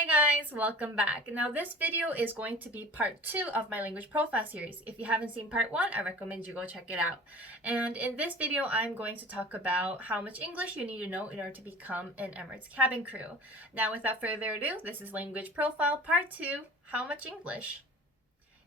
Hey guys, welcome back. Now this video is going to be part 2 of my language profile series. If you haven't seen part 1, I recommend you go check it out. And in this video, I'm going to talk about how much English you need to know in order to become an Emirates cabin crew. Now without further ado, this is language profile part 2, how much English?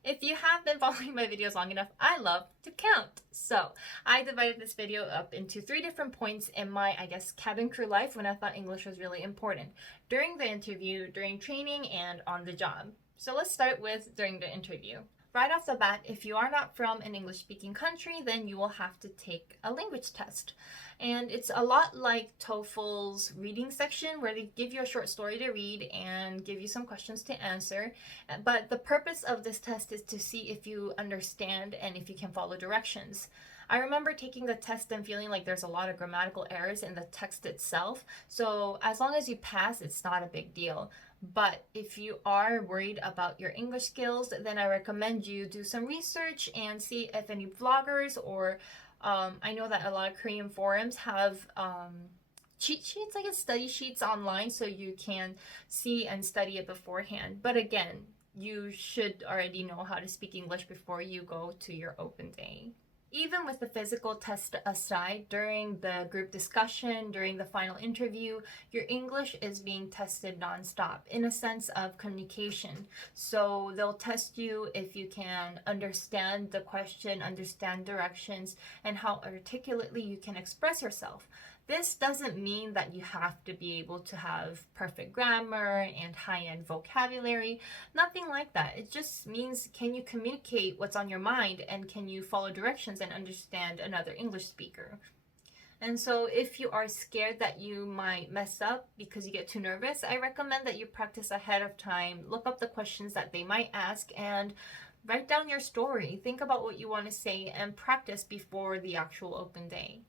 If you have been following my videos long enough, I love to count. So I divided this video up into 3 different points in my, cabin crew life when I thought English was really important. During the interview, during training, and on the job. So let's start with during the interview. Right off the bat, if you are not from an English-speaking country, then you will have to take a language test. And it's a lot like TOEFL's reading section where they give you a short story to read and give you some questions to answer. But the purpose of this test is to see if you understand and if you can follow directions. I remember taking the test and feeling like there's a lot of grammatical errors in the text itself. So as long as you pass, it's not a big deal. But if you are worried about your English skills, then I recommend you do some research and see if any vloggers or I know that a lot of Korean forums have cheat sheets, study sheets online, so you can see and study it beforehand. But again, you should already know how to speak English before you go to your open day. Even with the physical test aside, during the group discussion, during the final interview, your English is being tested nonstop in a sense of communication. So they'll test you if you can understand the question, understand directions, and how articulately you can express yourself. This doesn't mean that you have to be able to have perfect grammar and high-end vocabulary. Nothing like that. It just means, can you communicate what's on your mind, and can you follow directions and understand another English speaker? And so if you are scared that you might mess up because you get too nervous, I recommend that you practice ahead of time, look up the questions that they might ask, and write down your story. Think about what you want to say and practice before the actual open day.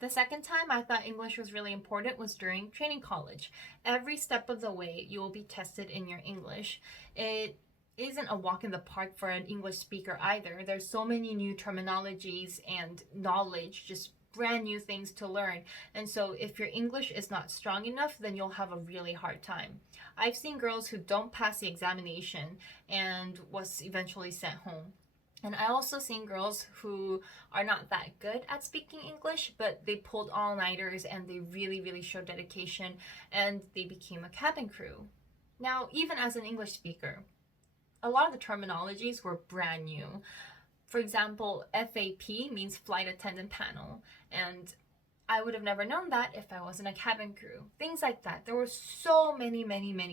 The second time I thought English was really important was during training college. Every step of the way, you will be tested in your English. It isn't a walk in the park for an English speaker either. There's so many new terminologies and knowledge, just brand new things to learn. And so if your English is not strong enough, then you'll have a really hard time. I've seen girls who don't pass the examination and was eventually sent home. And I also seen girls who are not that good at speaking English, but they pulled all-nighters and they really showed dedication, and they became a cabin crew. Now, even as an English speaker, a lot of the terminologies were brand new. For example, FAP means flight attendant panel, and I would have never known that if I wasn't a cabin crew. Things like that. There were so many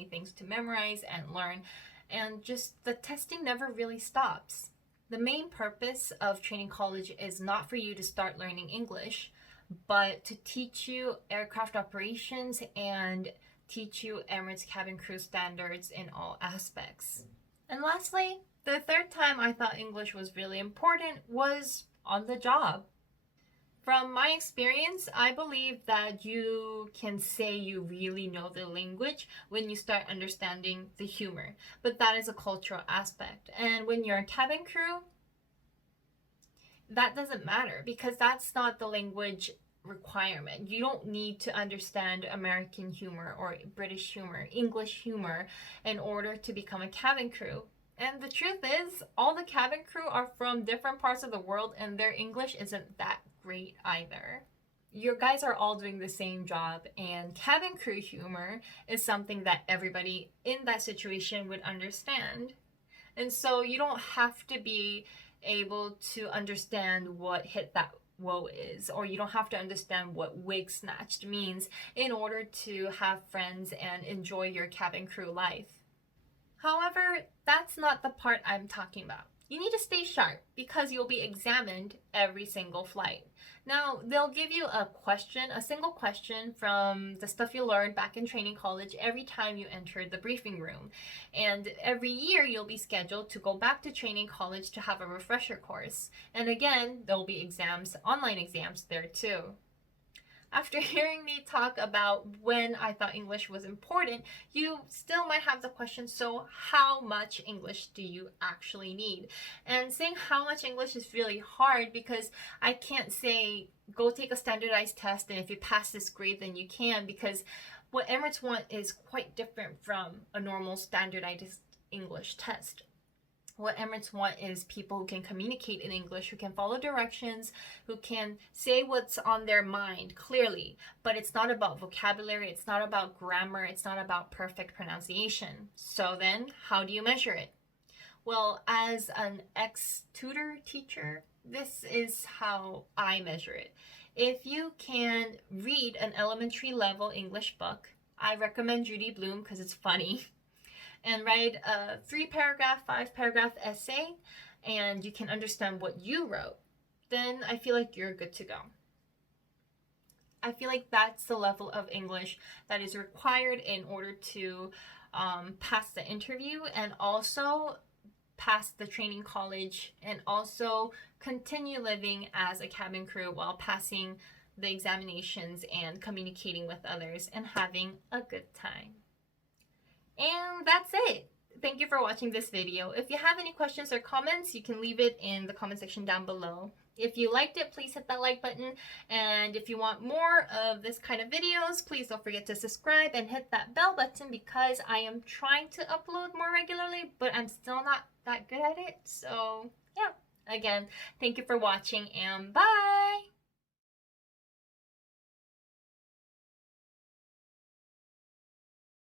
things to memorize and learn, and just the testing never really stops. The main purpose of training college is not for you to start learning English, but to teach you aircraft operations and teach you Emirates cabin crew standards in all aspects. And lastly, the third time I thought English was really important was on the job. From my experience, I believe that you can say you really know the language when you start understanding the humor, but that is a cultural aspect. And when you're a cabin crew, that doesn't matter because that's not the language requirement. You don't need to understand American humor or British humor, English humor in order to become a cabin crew. And the truth is, all the cabin crew are from different parts of the world and their English isn't that great either. You guys are all doing the same job, and cabin crew humor is something that everybody in that situation would understand. And so you don't have to be able to understand what hit that whoa is, or you don't have to understand what wig snatched means in order to have friends and enjoy your cabin crew life. However, that's not the part I'm talking about. You need to stay sharp because you'll be examined every single flight. Now, they'll give you a single question from the stuff you learned back in training college every time you enter the briefing room. And every year you'll be scheduled to go back to training college to have a refresher course. And again, there'll be exams, online exams there too. After hearing me talk about when I thought English was important, you still might have the question, so how much English do you actually need? And saying how much English is really hard because I can't say, go take a standardized test and if you pass this grade then you can, because what Emirates want is quite different from a normal standardized English test. What Emirates want is people who can communicate in English, who can follow directions, who can say what's on their mind clearly. But it's not about vocabulary, it's not about grammar, it's not about perfect pronunciation. So then, how do you measure it? Well, as an ex-tutor teacher, this is how I measure it. If you can read an elementary level English book, I recommend Judy Blume because it's funny, and write a 3-paragraph, 5-paragraph essay, and you can understand what you wrote, then I feel like you're good to go. I feel like that's the level of English that is required in order to pass the interview, and also pass the training college, and also continue living as a cabin crew while passing the examinations and communicating with others and having a good time. And that's it. Thank you for watching this video. If you have any questions or comments, you can leave it in the comment section down below. If you liked it, please hit that like button. And if you want more of this kind of videos, please don't forget to subscribe and hit that bell button, because I am trying to upload more regularly, but I'm still not that good at it. So yeah, again, thank you for watching, and bye!